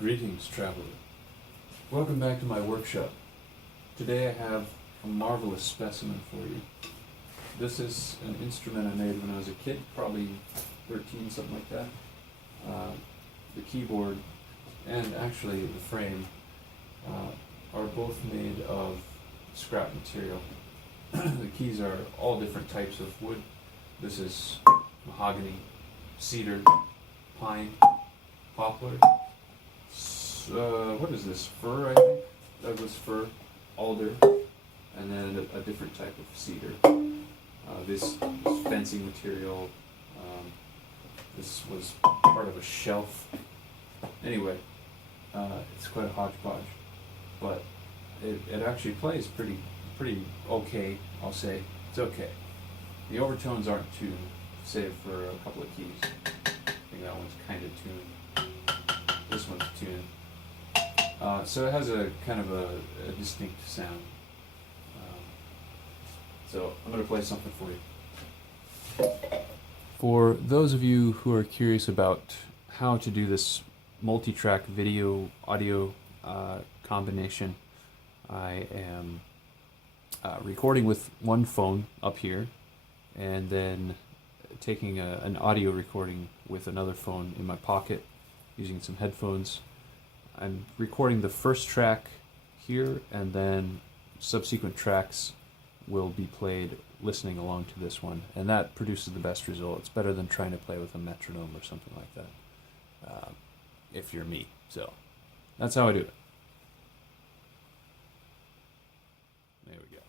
Greetings, traveler. Welcome back to my workshop. Today I have a marvelous specimen for you. This is an instrument I made when I was a kid, probably 13, something like that. The keyboard and actually the frame are both made of scrap material. The keys are all different types of wood. This is mahogany, cedar, pine, poplar. What is this? Fir, I think? Douglas fir, alder, and then a different type of cedar. This fencing material. This was part of a shelf. Anyway, it's quite a hodgepodge, but it actually plays pretty okay. I'll say it's okay. The overtones aren't tuned, save for a couple of keys. I think that one's kind of tuned. This one's tuned. So it has a kind of a distinct sound. So I'm going to play something for you. For those of you who are curious about how to do this multi-track video audio combination, I am recording with one phone up here and then taking an audio recording with another phone in my pocket using some headphones. I'm recording the first track here, and then subsequent tracks will be played listening along to this one, and that produces the best result. It's better than trying to play with a metronome or something like that, if you're me. So that's how I do it. There we go.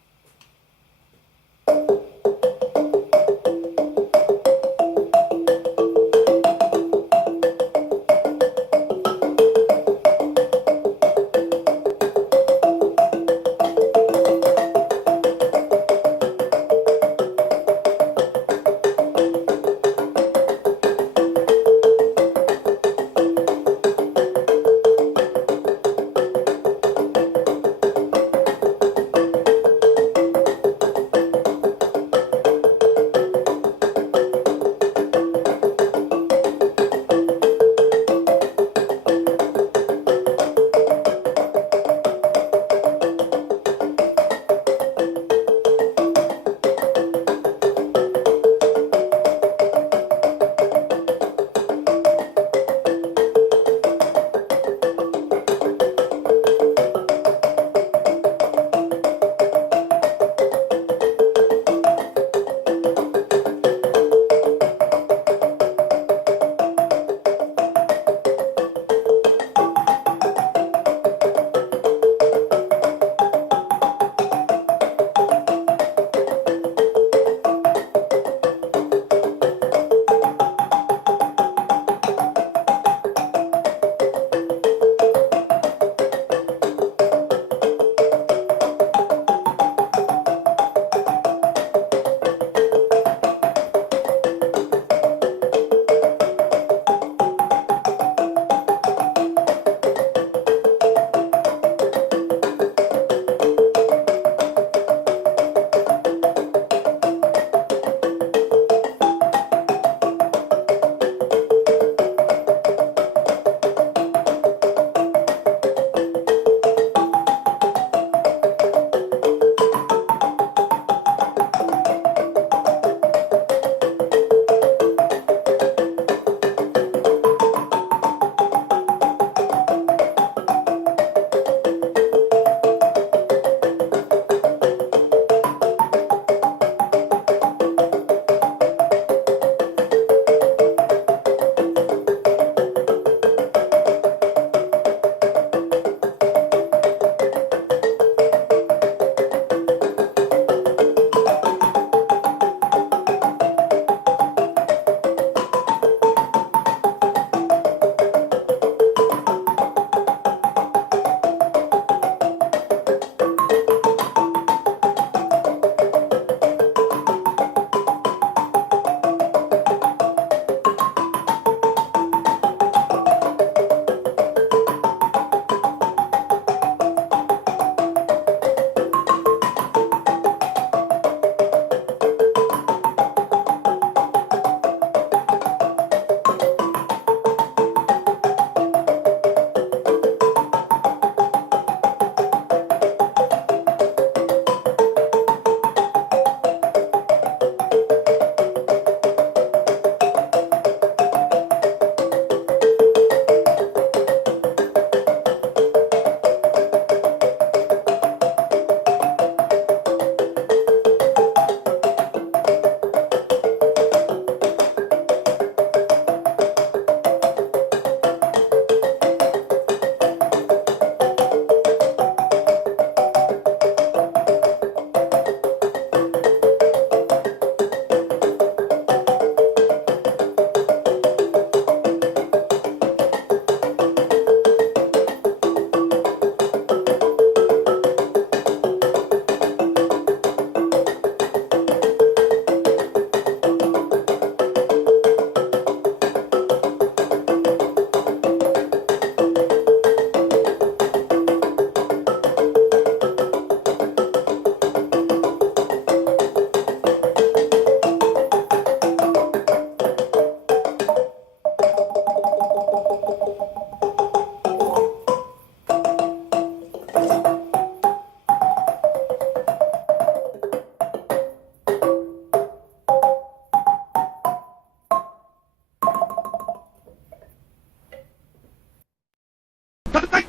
Pacify!